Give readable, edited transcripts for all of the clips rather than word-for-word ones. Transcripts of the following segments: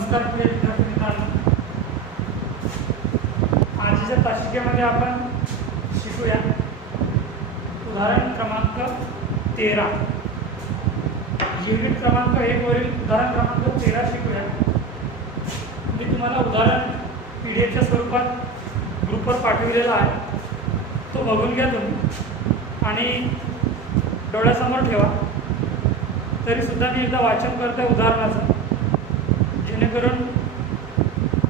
नमस्कार प्रिय विद्यार्थी मित्रांनो, आजच्या तासिकेमध्ये आपण शिकूया उदाहरण क्रमांक 13, युनिट क्रमांक 1 वरील उदाहरण क्रमांक 13 शिकूया। मी तुम्हाला उदाहरण पीडीएफच्या स्वरूपात ग्रुपवर पाठविलेला आहे, तो बघून घ्या तुम्ही आणि डोळ्यासमोर ठेवा। तरीसुद्धा मी एकदा वाचन करते उदाहरणाचं, जेणेकरून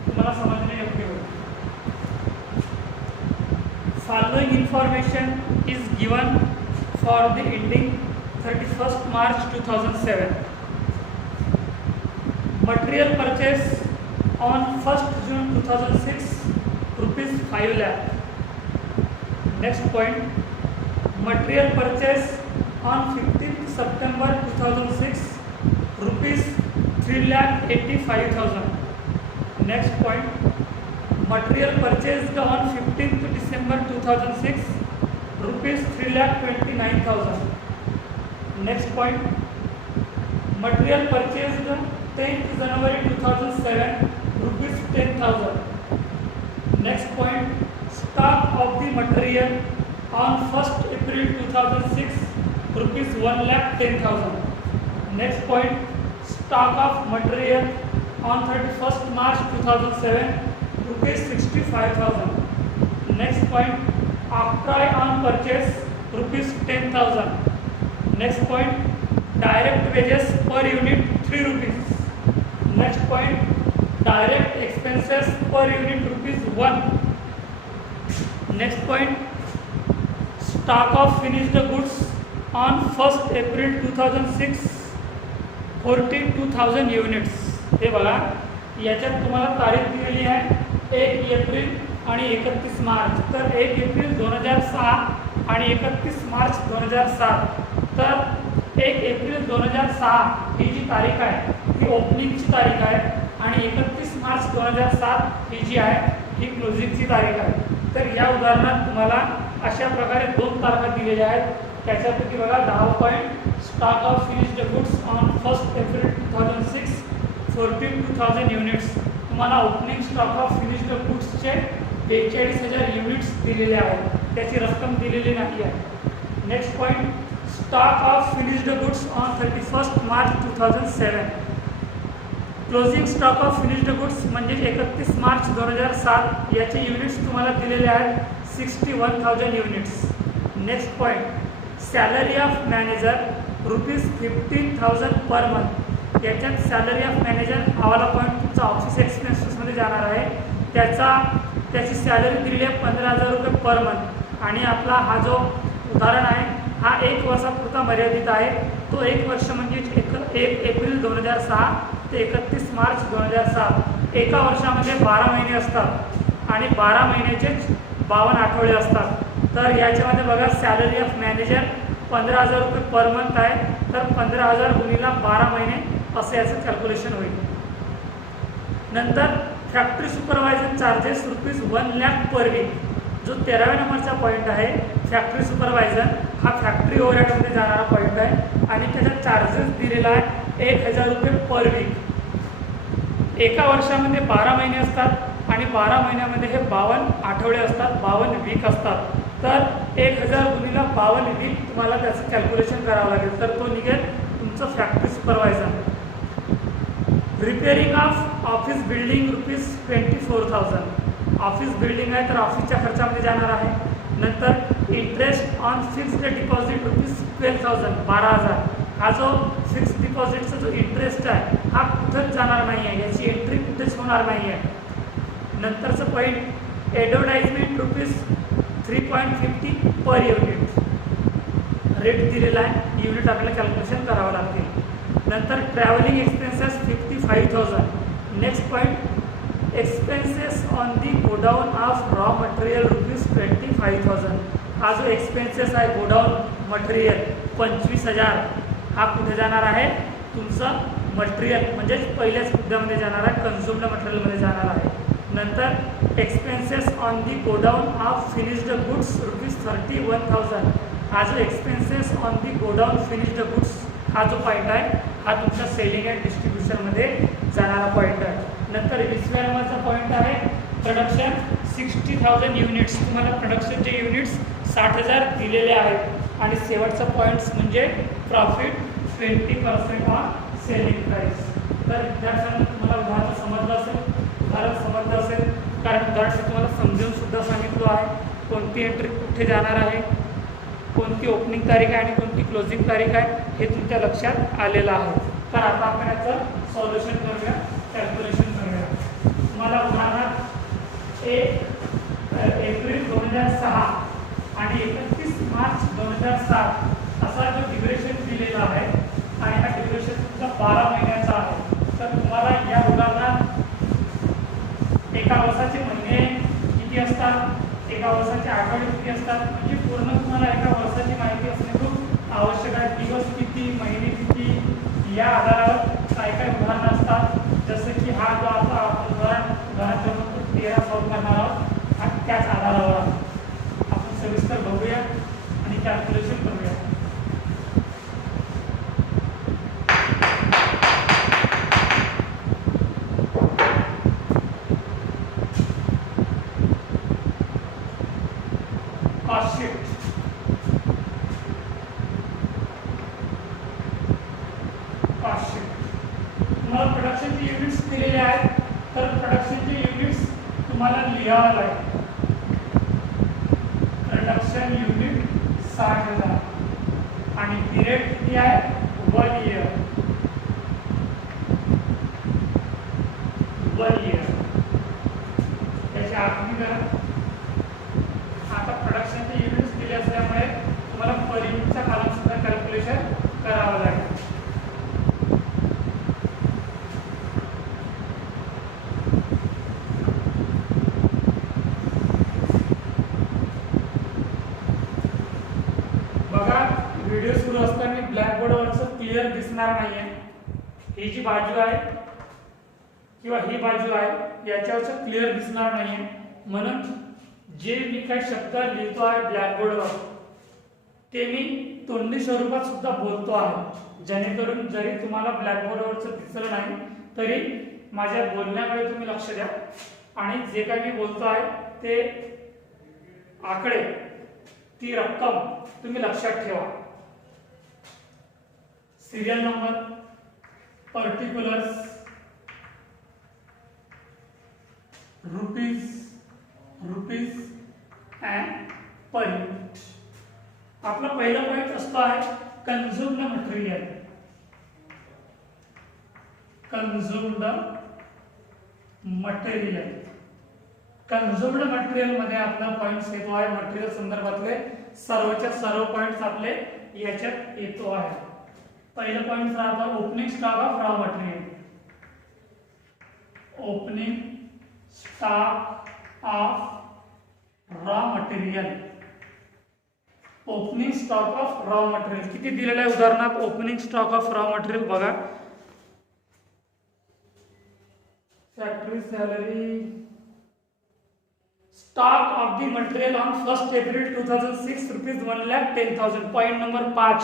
तुम्हाला समजणे योग्य होईल। Following information is given for the ending 31st March 2007. Material purchase on 1st June 2006 rupees 5 lakh. Next point, material purchase on 15th September 2006 rupees 3,85,000. Next point, material purchased on 15th December 2006 rupees 3,29,000. Next point, material purchased 10th January 2007 rupees 10,000. Next point, stock of the material on 1st April 2006 rupees 1,10,000. Next point, stock of material on 31st March 2007 rupees 65,000. Next point, octroi on purchase rupees 10,000. Next point, direct wages per unit 3 rupees. Next point, direct expenses per unit rupees 1. Next point, stock of finished goods on 1st April 2006 42,000 units. हे बघा, याच्यात तुम्हाला तारीख दिलेली आहे 1 April आणि 31 मार्च। तर 1 April 2006 आणि 31 मार्च 2007। तर 1 एप्रिल 2006 ही जी तारीख आहे ही ओपनिंगची तारीख आहे आणि 31 मार्च 2007 ही जी आहे ही क्लोजिंगची तारीख आहे। तर या उदाहरणात तुम्हाला अशा प्रकारे 2 तारखा दिलेल्या आहेत। त्याच्यापैकी बघा 10 point, stock of finished goods on 1st April 2006 42,000 units. तुम्हाला ओपनिंग स्टॉक ऑफ फिनिश्ड गुड्सचे 42,000 युनिट्स दिलेले आहेत, त्याची रक्कम दिलेली नाही आहे। Next point, stock of finished goods on 31st March 2007। Closing stock of finished goods म्हणजे 31 मार्च 2007 याचे युनिट्स तुम्हाला दिलेले आहेत 61,000 units. Next point, salary of manager rupees 15,000 per month. याच्यात सॅलरी ऑफ मॅनेजर हवाला पॉईंट तुमचा ऑफिस एक्सपेन्सेसमध्ये जाणार आहे। त्याची सॅलरी दिलेली आहे 15,000 रुपये पर मंथ आणि आपला हा जो उदाहरण आहे हा 1 वर्षापुरता मर्यादित आहे। तो 1 वर्ष म्हणजे 1 एप्रिल 2006 ते 31 मार्च 2007। एका वर्षामध्ये 12 महिने असतात आणि 12 महिन्याचेच 52 आठवडे असतात। तर याच्यामध्ये बघा, सॅलरी ऑफ मॅनेजर 15,000 रुपये पर मंथ आहे, तर 15,000 गुणिला 12 महिने असं याचं कॅल्क्युलेशन होईल। नंतर factory supervisor charges rupees 1 lakh पर वीक। जो 13व्या नंबरचा पॉईंट आहे, फॅक्टरी सुपरवायझर हा फॅक्टरी ओव्हरहेडमध्ये जाणारा पॉईंट आहे आणि त्याचा चार्जेस दिलेला आहे 1,000 रुपये पर वीक। एका वर्षामध्ये 12 महिने असतात आणि 12 महिन्यामध्ये हे 52 आठवडे असतात, 52 वीक असतात। तर 1,000 गुणिला 52 वीक तुम्हाला त्याचं कॅल्क्युलेशन करावं लागेल, तर तो निघेल तुमचं factory supervisor. Repairing of office building rupees 24,000। Office building आहे तर ऑफिसच्या खर्चामध्ये जाणार आहे। नंतर interest on fixed deposit rupees 12,000 12,000। हा जो फिक्स डिपॉझिटचा जो इंटरेस्ट आहे हा कुठंच जाणार नाही आहे, याची एंट्री कुठेच होणार नाही आहे। नंतरचं point, advertisement rupees 3.50 per unit rate दिलेला आहे, युनिट आपल्याला कॅल्क्युलेशन करावं लागतील। नंतर travelling expenses 55,000। Next point, expenses on the godown of raw material rupees 25,000। हा जो एक्सपेन्सेस आहे गोडाऊन मटेरियल 25,000 हा कुठे जाणार आहे, तुमचं मटेरियल म्हणजेच पहिल्याच मुद्द्यामध्ये जाणार आहे, कन्झ्युम्ड मटेरियलमध्ये जाणार आहे। नंतर expenses on the godown of finished goods rupees 31,000। हा जो expenses on the godown finished goods हा जो पॉईंट आहे हा तुमचा सेलिंग अँड डिस्ट्रीब्युशनमध्ये जाणारा पॉईंट आहे. नंतर 20व्या नंबरचा पॉईंट आहे प्रोडक्शन 60,000 युनिट्स. तुम्हाला प्रोडक्शनचे युनिट्स 60,000 दिलेले आहेत. आणि शेवटचा पॉईंट्स म्हणजे प्रॉफिट 20% ऑन सेलिंग प्राईस. तर विद्यार्थ्यांना तुम्हाला उदाहरण समजलं असेल कारण उदाहरण तुम्हाला समजून सुद्धा सांगितलं आहे कोणती एंट्री कुठे जाणार आहे, कोणती ओपनिंग तारीख आहे आणि कोणती क्लोजिंग तारीख आहे हे तुमच्या लक्षात आलेलं आहे. तर आता आपण याचं सॉल्युशन करूया, कॅल्क्युलेशन करूया. तुम्हाला उदाहरणार्थ 1 एप्रिल 2006 आणि 31 मार्च 2007 असा जो ड्युरेशन दिलेला आहे आणि हा ड्युरेशन तुमचा 12 महिन्याचा आहे. तर तुम्हाला या उदाहरणात एका वर्षाचे महिने किती असतात, एका वर्षाचे आठवडे किती असतात, म्हणजे पूर्ण तुम्हाला एका वर्षाची माहिती असणे खूप आवश्यक आहे. दिवस किती, महिने किती, या आधारावर काय काय उदाहरणं असतात. जसं की हा जो आता आपण उदाहरण क्रमांक 13 सॉल्व करणार आहोत हा त्याच आधारावर आपण सविस्तर बघूया आणि कॅल्क्युलेशन करूया. तुम्हाला प्रोडक्शनचे युनिट्स दिलेले आहेत. तर प्रोडक्शनचे युनिट्स तुम्हाला लिहावं लागेल. प्रोडक्शन युनिट 60,000 आणि पिरियड किती आहे 1 इयर. त्याची आखणी करा. आता प्रोडक्शनचे युनिट्स दिले असल्यामुळे तुम्हाला पर युनिटचा कॉलम सुद्धा कॅल्क्युलेशन करावं लागेल. व्हिडिओ सुरू असताना ब्लॅकबोर्डवरचं क्लिअर दिसणार नाहीये. ही जी बाजू आहे किंवा ही बाजू आहे याच्यावरचं क्लिअर दिसणार नाहीये. म्हणून जे मी काही शब्द लिहितो आहे ब्लॅकबोर्डवर ते मी तोंडी स्वरूपात सुद्धा बोलतो आहे, जेणेकरून जरी तुम्हाला ब्लॅकबोर्डवरचं दिसलं नाही तरी माझ्या बोलण्याकडे तुम्ही लक्ष द्या आणि जे काही मी बोलतो आहे ते आकडे, ती रक्कम तुम्ही लक्षात ठेवा. Serial number, particulars, rupees and per unit. आपला पहिला पॉईंट असतो आहे कन्झ्युम्ड मटेरियल. कन्झ्युम्ड मटेरियल मध्ये आपला पॉईंट्स येतो आहे. मटेरियल संदर्भातले सर्वच्या सर्व पॉईंट्स आपले याच्यात येतो आहे. पहिलं पॉईंट राहतो opening stock of raw material. Opening stock of raw material. Opening stock of raw material किती दिलेलं आहे उदाहरणार्थ opening stock of raw material बघा. Factory salary stock of the material on 1 April 2006 rupees 1,10,000. Point number 5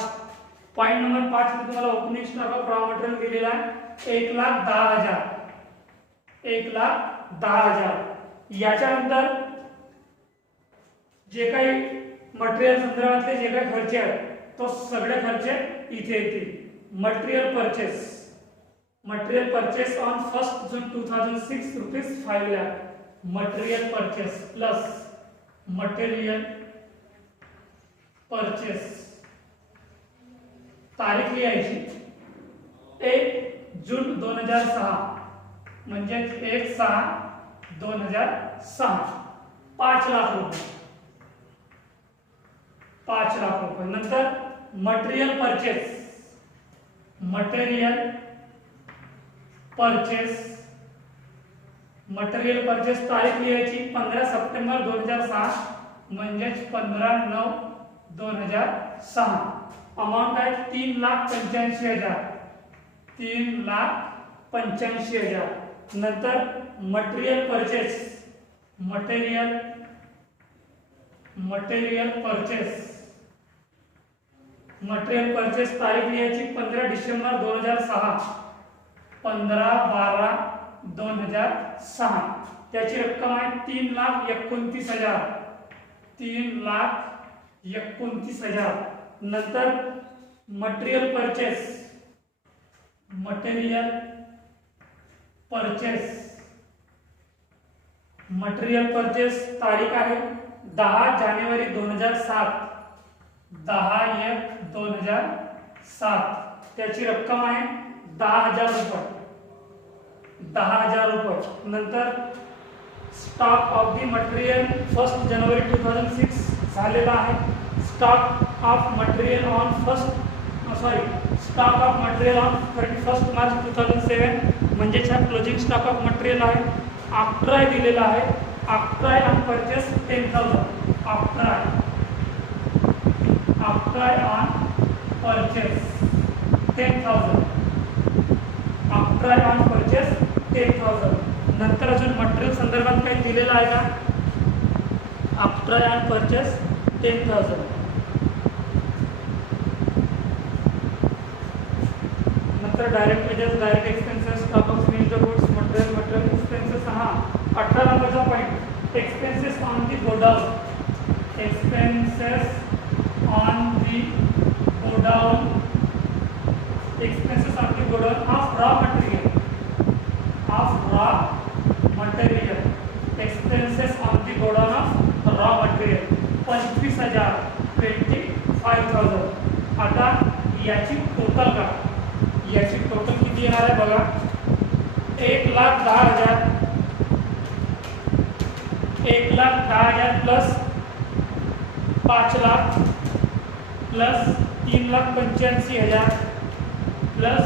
मध्ये तुम्हाला opening stock of raw material दिलेला आहे 1,10,000. 1,10,000. याच्यानंतर जे काही मटेरियल संदर्भातले जे काही खर्च आहेत तो सगळे खर्च इथे येतील. Material purchase on 1 June 2006 rupees 5 lakh. Material purchase plus material purchase. तारीख लिहायची 1 जून 2006 म्हणजे 1/6/2006. 5 लाख रुपये. 5 लाख रुपये. नंतर मटेरियल परचेस तारीख लिहायची 15 सप्टेंबर 2006 म्हणजेच 15/9/2006. अमाउंट आहे 3,85,000. 3,85,000. नंतर मटेरियल परचेस मटेरियल परचेस तारीख लिहायची 15 डिसेंबर 2006, 15/12/2006. त्याची रक्कम आहे 3,29,000, 3,29,000. नंतर मटेरियल परचेस तारीख आहे 10 जानेवारी 2007, 10/1/2007. त्याची रक्कम आहे 10,000 रुपये, 10,000 रुपये. नंतर स्टॉक ऑफ द मटेरियल 1 जानेवारी 2006 झालेला आहे. Stock of material on 31 March 2007 म्हणजे क्लोजिंग स्टॉक ऑफ मटेरियल आहे. आफ्ट्राय दिलेला आहे. Octroi on purchase 10,000. Octroi on purchase 10,000. Octroi on purchase 10,000. नंतर अजून मटेरियल संदर्भात काही दिलेलं आहे का? Octroi on purchase 10,000. नंतर direct wages, direct expenses, stock of finished goods, material expenses. 18 नंबरचा point expenses on the godown. Expenses on the godown of raw material. Expenses on the godown of raw material 25,000, 25,000. आता याची total किती येणार आहे बघा. 1,10,000 plus 5 lakh plus 3,85,000 plus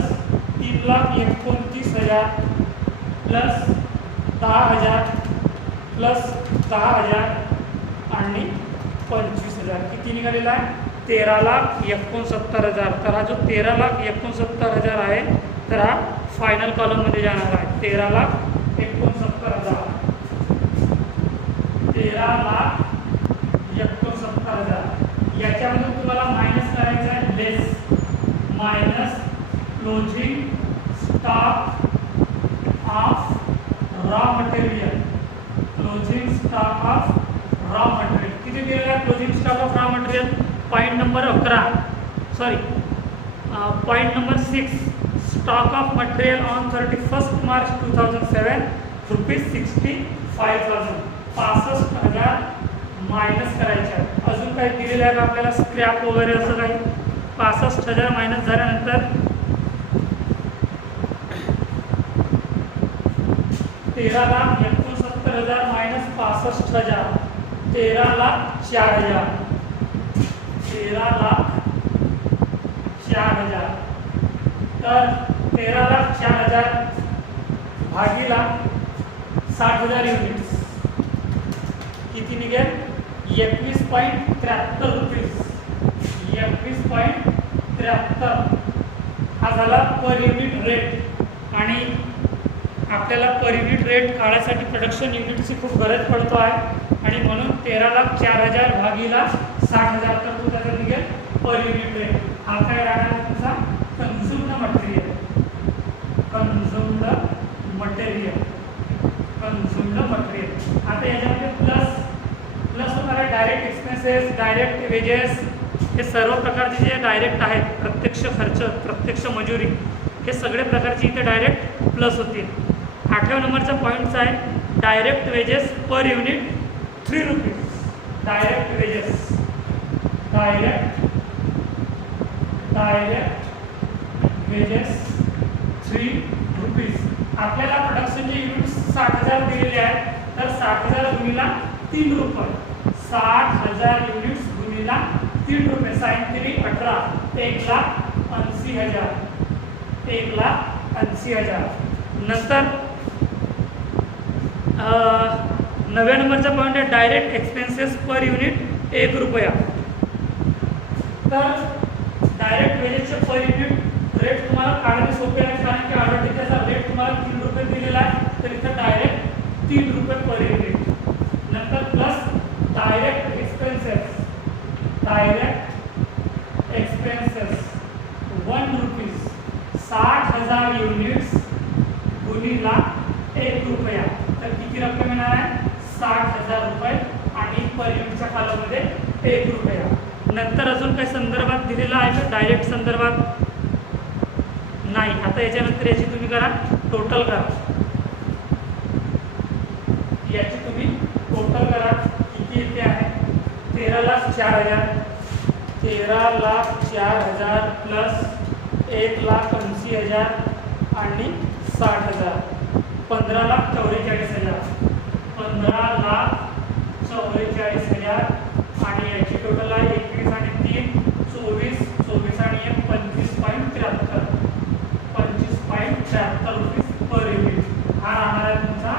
3,29,000 plus 10,000 plus 10,000 आणि 25,000 किती निघालेला आहे? 13,69,000. तर हा जो 13,69,000 आहे तर हा फायनल कॉलम मध्ये जाणार आहे. 13,69,000. 13,69,000 याच्यामधून तुम्हाला मायनस करायचं आहे less. Minus closing stock of raw material. किती दिलेला आहे closing stock of raw material? Point number 6. Stock of material on 31 March 2007 ₹65,000. 65,000 minus करायचे आहे. अजून काही दिलेलं आहे का आपल्याला? स्क्रॅप वगैरे असं काही? 65,000 मायनस झाल्यानंतर 13,69,000 मायनस 65,000 13,04,000. 13,04,000. तर 13,04,000 भागीला 60,000 युनिट्स किती निघेल? 21.73 रुपीज. 21.73 हा झाला पर युनिट रेट. आणि आपल्याला पर युनिट रेट काढण्यासाठी प्रोडक्शन युनिटची खूप गरज पडतो आहे आणि म्हणून 13,04,000 भागीला 60,000 तर तो त्याचा निघेल पर युनिट रेट. हा काय राहणार तुमचा? Consumed material. आता याच्यामध्ये प्लस होणार आहे डायरेक्ट एक्सपेन्सेस, डायरेक्ट वेजेस. हे सर्व प्रकारचे जे डायरेक्ट आहेत, प्रत्यक्ष खर्च, प्रत्यक्ष मजुरी, हे सगळे प्रकारचे इथे डायरेक्ट प्लस होतील. 8व्या नंबरचा पॉईंटचा आहे direct wedges per unit 3 rupees. Direct wedges 3 rupees. आपल्याला प्रोडक्शनचे युनिट्स 60,000 दिलेले आहेत. तर 60,000 गुणिला 3 रुपये. 60,000 युनिट्स गुणिला 3 रुपये. 3 18 1,80,000. 1,80,000. नंतर 9व्या नंबरचा पॉईंट आहे डायरेक्ट एक्सपेन्सेस पर युनिट 1 रुपया. तर डायरेक्ट वेजेसचे पर युनिट रेट तुम्हाला काढणे सोपे आहे, कारण की ऑलरेडी त्याचा रेट तुम्हाला 3 रुपये दिलेला आहे. तर इथं डायरेक्ट 3 रुपये पर युनिट. नंतर प्लस डायरेक्ट एक्सपेन्सेस 60,000 युनिट्स गुणिला 1 रुपया, तर किती रक्कम येणार आहे? 60,000 रुपये आणि पर युनिटच्या कालामध्ये 1 रुपया. नंतर अजून काही संदर्भात दिलेला आहे का? डायरेक्ट संदर्भात नाही. आता याच्यानंतर याची तुम्ही करा टोटल करा, याची तुम्ही टोटल करा. किती येते आहे? 13,04,000, 13,04,000 प्लस 1,80,000 आणि 60,000, 15,44,000, 15,44,000 आणि याची टोटल आहे 21 आणि 3 24, 24 आणि 1 25.73, 25.73 रुपीज पर युनिट. हा राहणार आहे तुमचा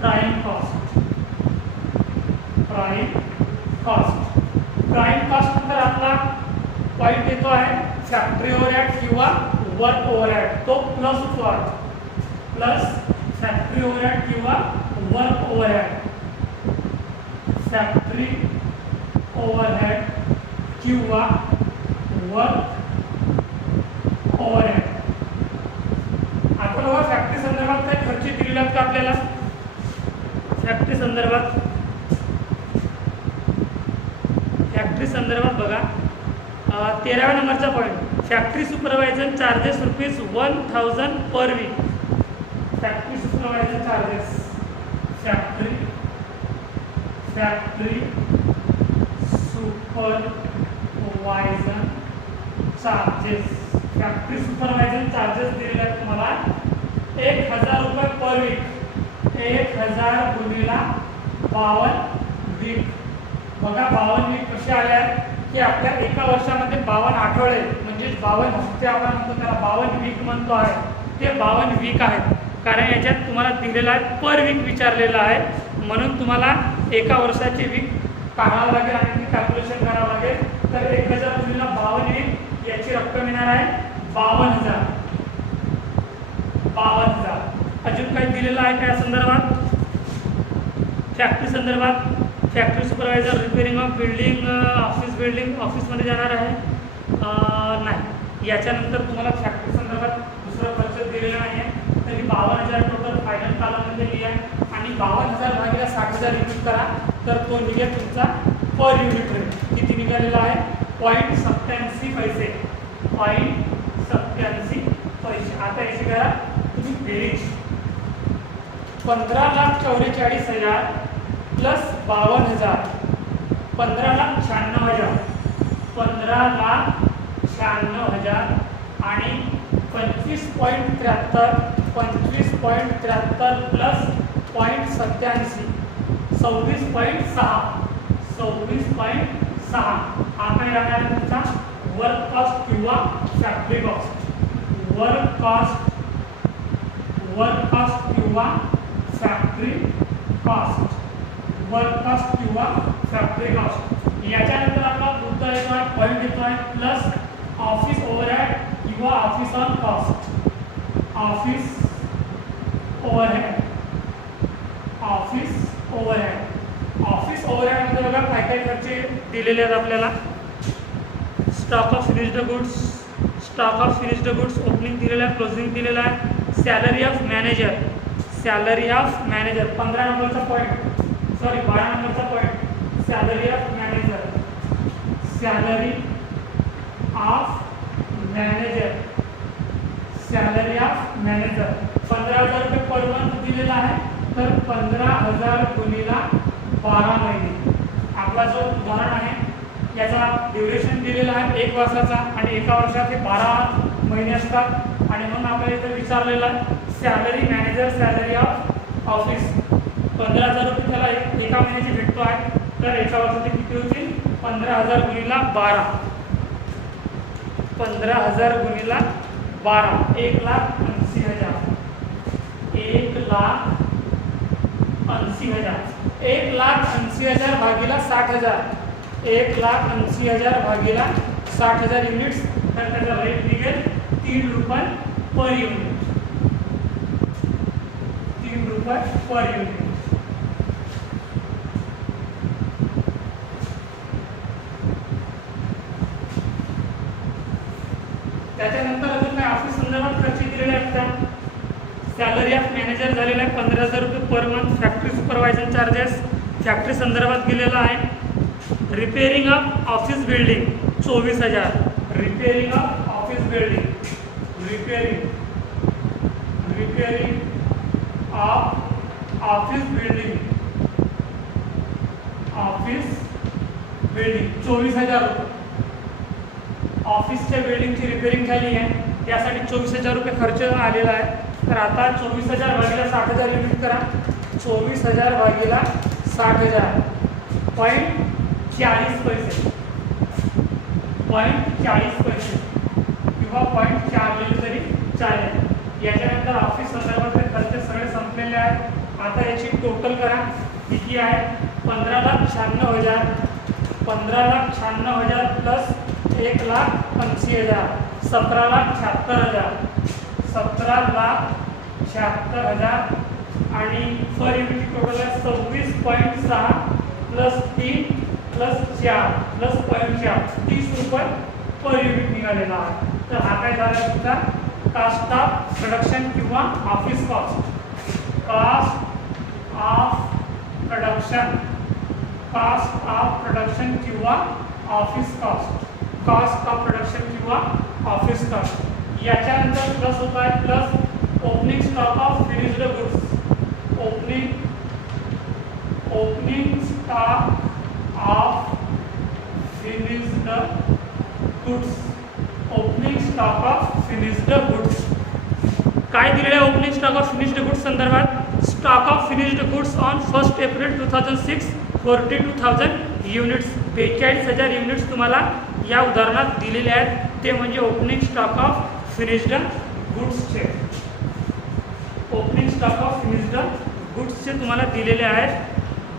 prime cost. Prime cost. Prime cost नंतर आपला पॉईंट येतो आहे फॅक्टरी ओव्हरहेड किंवा वर्क ओव्हरहेड. तो प्लस होतो आहे, प्लस फॅक्टरी ओव्हरहेड किंवा वर्क ओव्हरहेड. फॅक्टरी ओव्हरहेड किंवा वर्क ओव्हरहेड. आता बघा फॅक्टरी संदर्भात काही खर्च दिलेले आहेत का आपल्याला? फॅक्टरी संदर्भात, फॅक्टरी संदर्भात बघा 13व्या नंबरचा पॉईंट, फॅक्टरी सुपरवायझर चार्जेस ₹1,000 पर weak. Factory supervisor charges, factory supervisor charges. Factory supervisor charges दिलेले आहेत तुम्हाला 1,000 रुपये पर वीक. 1,000 गुणिला 52 वीक. बघा 52 वीक कसे आले आहेत की आपल्या एका वर्षामध्ये 52 आठवडे म्हणजे 52 हफ्ते आपण म्हणतो त्याला 52 वीक म्हणतो आहे. ते 52 वीक आहेत, कारण याच्यात तुम्हाला दिलेला आहे पर वीक विचारलेला आहे, म्हणून तुम्हाला एका वर्षाची वीक काढावं लागेल आणि ती कॅल्क्युलेशन करावं लागेल. तर 1,000 गुणिला 52 वीक याची रक्कम येणार आहे 52,000. 52,000. अजून काही दिलेलं आहे का या संदर्भात? फॅक्टरी संदर्भात factory supervisor repairing of building, office building, ऑफिसमध्ये जाणार आहे नाही. याच्यानंतर तुम्हाला फॅक्टरी संदर्भात दुसरं खर्च दिलेला नाही आहे. तरी 52,000 टोटल फायनल कालामध्ये लिहा आणि 52,000 भागिले 60,000 युनिट करा, तर तो निघेल तुमचा पर युनिट रेट. किती निघालेला आहे? 0.87 पैसे. 0.87 पैसे. आता याची करा तुम्ही बेरीज. 15,44,000 प्लस 52,000, 15,96,000, 15,96,000 आणि 25.73, 25.73 प्लस 0.87, 26.6, 26.6. हा काय राहणार आहे तुमचा वर्क कॉस्ट किंवा फॅक्टरी कॉस्ट. वर्क कॉस्ट किंवा फॅक्टरी कॉस्ट. वर्क कॉस्ट किंवा फॅक्टरी कॉस्ट. याच्यानंतर आपला मुद्दा येतो आहे, पॉईंट येतो आहे प्लस ऑफिस ओव्हरहेड किंवा office on cost. Office overhead. Office overhead. Office ओव्हरहेडमध्ये बघा काय काय खर्च दिलेले आहेत आपल्याला. Stock of finished goods, stock of finished goods opening दिलेला आहे, क्लोजिंग दिलेला आहे. Salary of manager, salary of manager 15 नंबरचा पॉईंट, सॉरी 12 नंबरचा point. Salary of manager, salary of manager, salary of manager 15,000 रुपये पर मंथ दिलेला आहे. तर 15,000 गुणिला 12 महिने. आपला जो उदाहरण आहे याचा ड्युरेशन दिलेला आहे 1 वर्षाचा आणि एका वर्षात हे 12 महिने असतात. आणि म्हणून आपल्याला इथे विचारलेला आहे salary manager, salary of office 15,000 रुपये त्याला एका महिन्याची भेटतो आहे. तर एका वर्षाचे किती होतील? 15,000 गुणिला 12, 15,000 गुणिला 12 1,80,000, 1,80,000, 1,80,000 भागीला 60,000, 1,80,000 भागीला 60,000 युनिट्स. तर त्याचा रेट निघेल 3 रुपये पर युनिट. 3 रुपये पर युनिट. त्याच्यानंतर अजून काय ऑफिस संदर्भात खर्च दिलेला सॅलरी ऑफ मॅनेजर झालेला आहे 15,000 रुपये per month. Factory supervisor charges factory संदर्भात गेलेला आहे. Repairing of office building 24,000. Repairing of office building, repairing of office building, office building 24,000 रुपये. ऑफिसच्या बिल्डिंगची रिपेअरिंग झाली आहे, त्यासाठी 24,000 रुपये खर्च आलेला आहे. तर आता 24,000 भागीला 60,000 युनिट करा. 24,000 भागीला 60,000 0.40 पैसे, 0.40 पैसे किंवा 0.4 लिहिले तरी चालेल. याच्यानंतर ऑफिस संदर्भातले खर्च सगळे संपलेले आहेत. आता याची टोटल करा. किती आहे? 15,96,000. 15,96,000 प्लस 1,80,000 17,76,000. 17,76,000 आणि पर युनिट टोटल आहे 26.6 प्लस 3 प्लस 4 प्लस 0.4 30 रुपये पर युनिट निघालेला आहे. तर हा काय झाला तुमचा कास्ट ऑफ प्रोडक्शन किंवा office cost. Cost of production, cost of production किंवा office cost, cost of production किंवा ऑफिस कॉस्ट. याच्यानंतर प्लस होत आहे plus opening stock of finished goods. Opening stock of finished goods, opening stock of finished goods. काय दिलेलं आहे opening stock of finished goods संदर्भात? Stock of finished goods on 1 April 2006 42,000 units. 42,000 units तुम्हाला या उदाहरणात दिलेले आहेत. ते म्हणजे ओपनिंग स्टॉक ऑफ फिनिश्ड गुड्सचे, ओपनिंग स्टॉक ऑफ फिनिश्ड गुड्सचे तुम्हाला दिलेले आहेत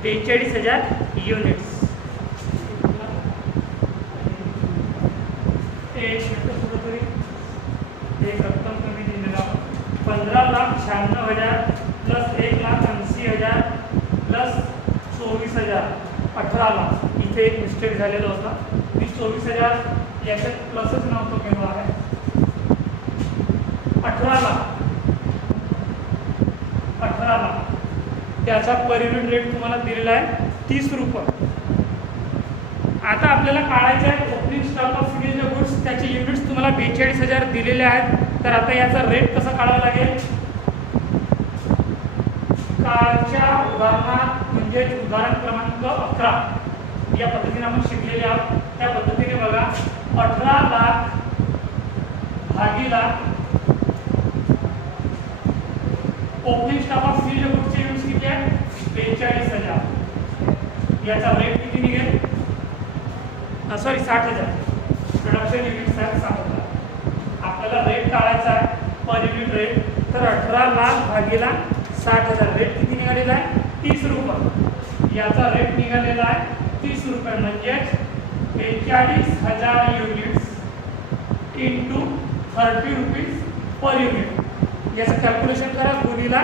42,000 युनिट्स. एक रक्कम कमी दिलेला 15,96,000 प्लस 1,80,000 प्लस 24,000 18 लाख. इथे एक मिस्टेक झालेला होता. मी 24,000 याच्यात प्लसच नव्हतं केलं आहे. 18 लाख त्याचा पर युनिट रेट तुम्हाला दिलेला आहे 30 रुपये. आता आपल्याला काढायचं आहे opening stock of finished goods. त्याचे युनिट्स तुम्हाला 42,000 दिलेले आहेत. तर आता याचा रेट कसा काढावा लागेल? कालच्या उदाहरणात म्हणजे उदाहरण क्रमांक 11 या पद्धतीने आपण शिकलेले आहोत. त्या पद्धतीने बघा 18 लाख भागीला ओपनिंग स्टॉक ऑफ फिनिश्ड गुड्सचे युनिट्स किती आहे? 42,000. याचा रेट किती निघेल? सॉरी 60,000. प्रोडक्शन युनिट्स आहे 60,000. आपल्याला रेट काढायचा आहे पर युनिट रेट. तर 18 लाख भागीला 60,000 रेट किती निघालेला आहे? 30 रुपये. याचा रेट निघालेला आहे 30 रुपये म्हणजेच 42,000 units into 30 rupees per unit. याचं कॅल्क्युलेशन करा. गुणीला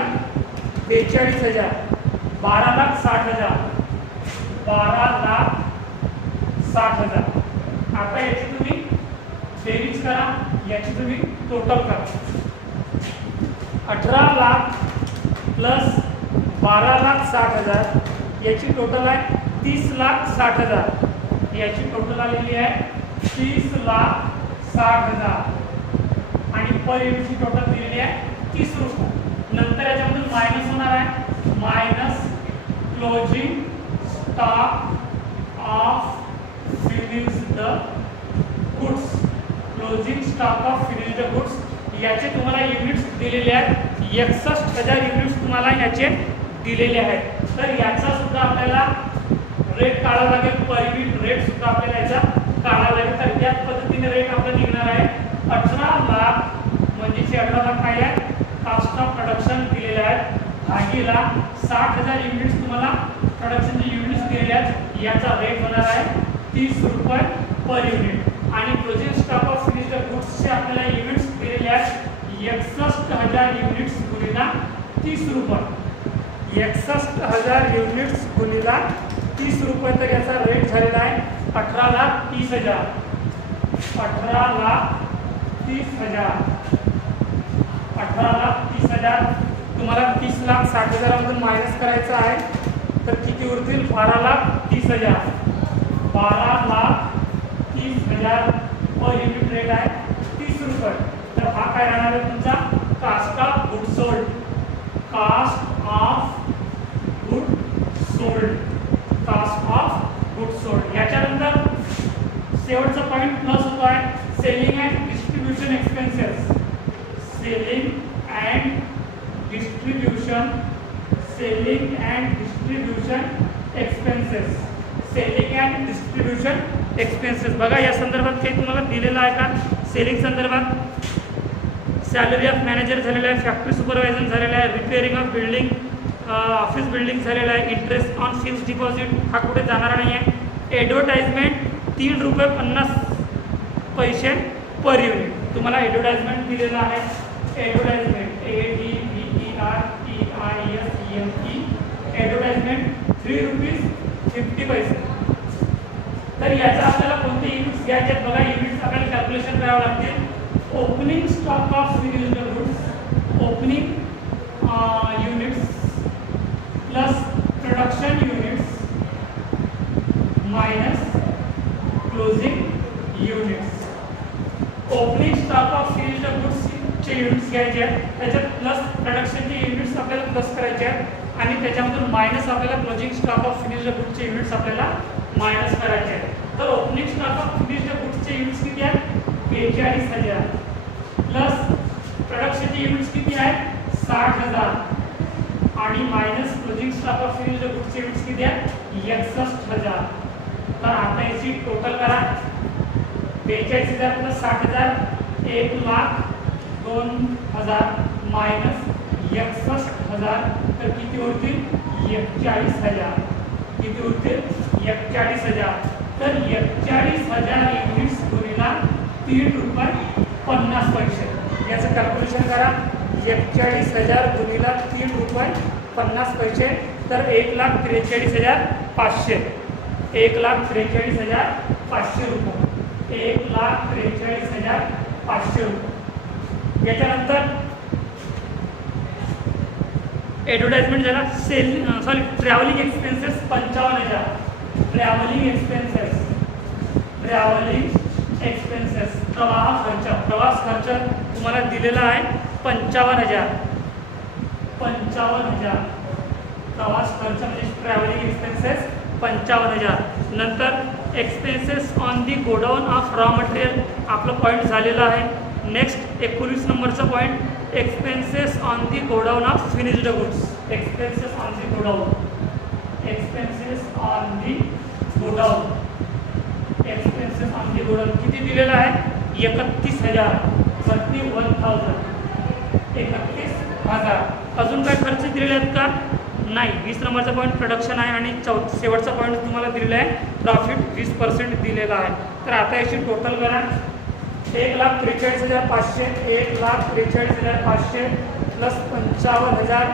42,000 12,60,000 12,60,000. आता याची तुम्ही बेरीज करा, याची तुम्ही टोटल करा. 18 लाख प्लस 12,60,000 याची टोटल आहे 30,60,000. याची टोटल आलेली आहे 30,60,000 आणि पर युनिटची टोटल दिलेली आहे 30 रुपये. नंतर याच्यामधून मायनस होणार आहे minus closing stock of finished goods. Closing stock of finished goods याचे तुम्हाला युनिट्स दिलेले आहेत 61,000 युनिट्स तुम्हाला याचे दिलेले आहेत. तर याचा सुद्धा आपल्याला रेट काढावा लागेल. पर युनिट रेट सुद्धा आपल्याला याचा काढावा लागेल. तर त्याच पद्धतीने रेट आपला निघणार आहे 18 लाख म्हणजे 18 लाख काय आहे? कास्ट ऑफ प्रोडक्शन दिलेले आहेत भागीला 60,000 युनिट्स तुम्हाला प्रोडक्शनचे युनिट्स दिलेले आहेत. याचा रेट होणार आहे 30 रुपये पर युनिट. आणि क्लोजिंग स्टॉक ऑफ फिनिश्ड गुड्सचे आपल्याला युनिट्स दिलेले आहेत 61,000 युनिट्स गुणिला 30 रुपये. 61,000 युनिट्स गुणिला 30 रुपये. तर याचा रेट झालेला आहे 18,30,000. 18,30,000. 18,30,000 तुम्हाला 30,60,000मधून मायनस करायचं आहे तर किती उरतील? 12,30,000. 12,30,000 पर युनिट रेट आहे 30 रुपये. तर हा काय राहणार आहे तुमचा? Cost of good sold. Cost of good sold. Cost of good sold. याच्यानंतर शेवटचा पॉईंट प्लस होतो आहे selling and distribution expenses. Selling and distribution. Selling and distribution expenses. Selling and distribution expenses. बघा या संदर्भात काही तुम्हाला दिलेलं आहे का? सेलिंग संदर्भात सॅलरी ऑफ मॅनेजर झालेलं आहे, फॅक्टरी सुपरवायझर झालेलं आहे, repairing of building, office building झालेलं आहे, इंटरेस्ट ऑन फिक्स्ड डिपॉझिट हा कुठे जाणार नाही आहे. Advertisement ₹3.50 per unit. तुम्हाला ॲडव्हर्टाइजमेंट दिलेलं आहे. Advertisement ADVERTISEME. ॲडव्हर्टाइजमेंट ₹3.50. तर याचा आपल्याला कोणते युनिट्स घ्यायचे आहेत? बघा युनिट्स आपल्याला कॅल्क्युलेशन करावं लागतील. Opening stock of finished goods. Opening units plus production units minus closing units. Opening stock of finished गुड्सचे युनिट्स घ्यायचे आहेत, त्याच्यात प्लस प्रोडक्शनचे युनिट्स आपल्याला प्लस करायचे आहेत आणि त्याच्यामधून मायनस आपल्याला क्लोजिंग स्टॉक ऑफ फिनिश्ड गुड्सचे युनिट्स आपल्याला मायनस करायचे आहेत. तर ओपनिंग स्टॉक ऑफ फिनिश्ड गुड्सचे युनिट्स किती आहेत? 42,000 प्लस प्रोडक्शनचे युनिट्स किती आहेत? 60,000 आणि minus closing stock of finished गुड्सचे युनिट्स किती आहेत? 61,000. तर आता याची टोटल करा. 42,000 प्लस 60,000 1,02,000 मायनस 61,000 तर किती होतील? 41,000. किती होतील? 41,000. तर 41,000 युनिट्स गुणिला ₹3.50. याचं कॅल्क्युलेशन करा. 41,000 गुणिला ₹3.50 तर 1,43,500. 1,43,500 रुपये. 1,43,500 रुपये. याच्यानंतर ॲडव्हर्टाइजमेंट झाला. Travelling expenses 55,000. Travelling expenses. प्रवास खर्च तुम्हाला दिलेला आहे 55,000. 55,000 प्रवास खर्च म्हणजे ट्रॅव्हलिंग एक्सपेन्सेस 55,000. नंतर expenses on the godown of raw material आपलं पॉईंट झालेलं आहे. नेक्स्ट 19 नंबरचा point expenses on the godown of finished goods. Expenses on the godown. Expenses on the godown. Expenses on the godown किती दिलेलं आहे? 31,000. 31,000. अजून काय खर्च दिलेले आहेत का? नाही. 20 नंबरचा पॉईंट प्रोडक्शन आहे आणि शेवटचा पॉईंट तुम्हाला दिलेला आहे प्रॉफिट 20% दिलेला आहे. तर आता याची टोटल करा. 1,43,500. 1,43,500 प्लस 55,000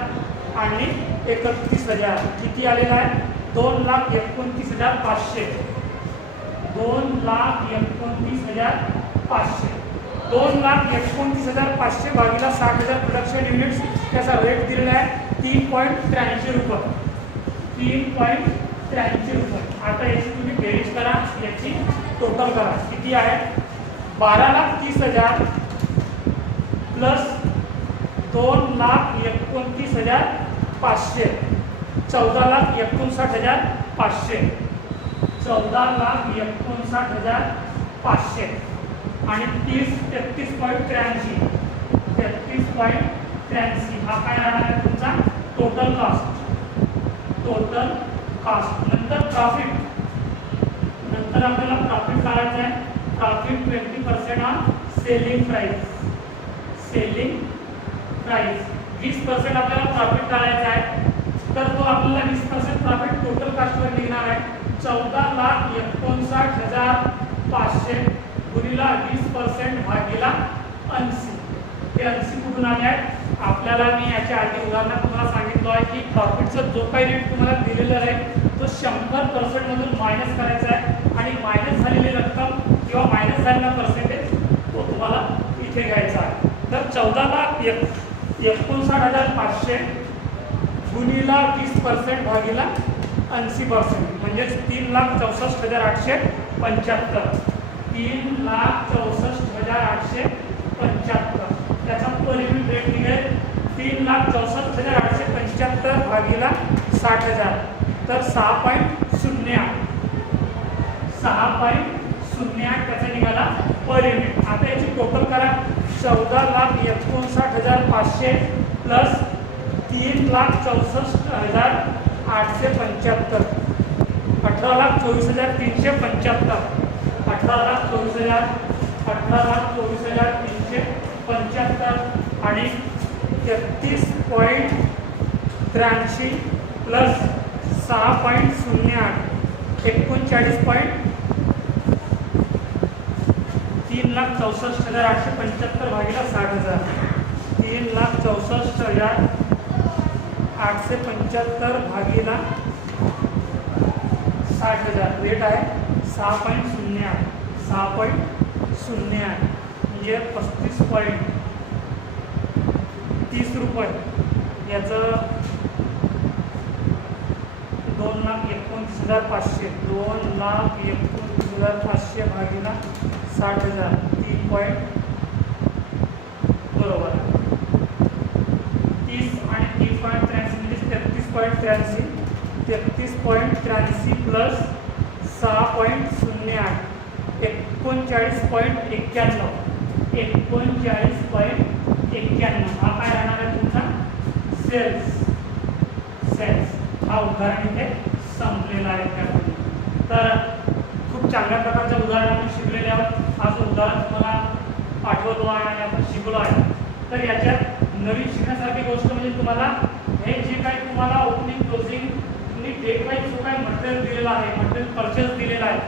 आणि 31,000 किती आलेला आहे? 2,29,500. 2,29,500. 2,29,500 भागिला 60,000 प्रोडक्शन युनिट्स. त्याचा रेट दिलेला आहे 3.83 रुपये. 3.83 रुपये. आता याची तुम्ही बेरीज करा. याची टोटल करा. किती आहे? 12,30,000 प्लस 2,29,500. 14,59,500. 14,59,500 आणि 33.83. 33.83 हा काय राहणार आहे तुमचा टोटल कॉस्ट. Total cost. नंतर प्रॉफिट. नंतर आपल्याला प्रॉफिट काढायचं आहे. Profit 20% on selling price. Selling price 20% आपल्याला प्रॉफिट काढायचा आहे. तर तो आपल्याला 20% प्रॉफिट टोटल कॉस्टवर निघणार आहे 14,59,500 गुणिला 20% भागिला 80. ते 80 कुठून आले आहेत? आपल्याला मी याच्या आधी उदाहरणात तुम्हाला सांगितलं आहे की प्रॉफिटचा जो काही रेट तुम्हाला दिलेला आहे तो 100% मधून मायनस करायचा आहे आणि मायनस झालेली रक्कम किंवा मायनस झालेला पर्सेंटेज तो तुम्हाला इथे घ्यायचा आहे. तर 59,500 गुणिला 20% भागिला 80% म्हणजेच 3,64,875. 3,64,875 त्याचा पर युनिट रेट निघेल 3,64,875 भागिला 60,000 तर 6.08 त्याचा निघाला पर युनिट. आता याची टोटल करा 14,59,500 प्लस 3,64,875 18,24,375 18,24,375 आणि 33.83 प्लस 6.08 3,64,875 भागिला 60,000 3,64,875 भागिला 60,000 रेट आहे 6.08 म्हणजे 35.30 रुपये. याचं 2,29,500 2,29,500 भागिला 60,000 3 पॉईंट बरोबर 30 आणि 3.83 म्हणजे 33.83 प्लस 6.08 39.91 हा काय राहणार आहे तुमचा सेल्स. हा उदाहरण इथे संपलेला आहे. त्यामध्ये तर खूप चांगल्या प्रकारच्या उदाहरण आपण शिकलेले आहोत. हा जो उदाहरण तुम्हाला आठवतो आहे आणि आपण शिकलो आहे. तर याच्यात नवीन शिकण्यासारखी गोष्ट म्हणजे तुम्हाला हे जे काही तुम्हाला ओपनिंग क्लोजिंग डेट वाईज जो काही मटेरियल दिलेला आहे, मटेरियल परचेस दिलेला आहे,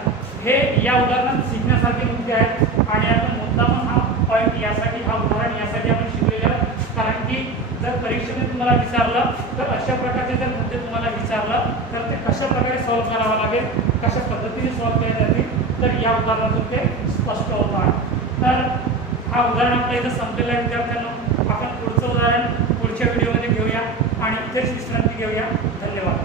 हे या उदाहरणात शिकण्यासारखे मुद्दे आहेत. आणि आपण मुद्दाम हा पॉईंट यासाठी हा उदाहरण यासाठी आपण शिकलेले आहोत कारण की जर परीक्षेने तुम्हाला विचारलं तर अशा प्रकारचे जर मुद्दे तुम्हाला विचारलं तर ते कशा प्रकारे सॉल्व्ह करावं लागेल, कशा पद्धतीने सॉल्व्ह केले जातील तर या उदाहरणातून ते स्पष्ट होत आहे. तर हा उदाहरण आपल्या इथं संपलेला आहे विद्यार्थ्यांना. आपण पुढचं उदाहरण पुढच्या व्हिडिओमध्ये घेऊया आणि इथेच विश्रांती घेऊया. धन्यवाद.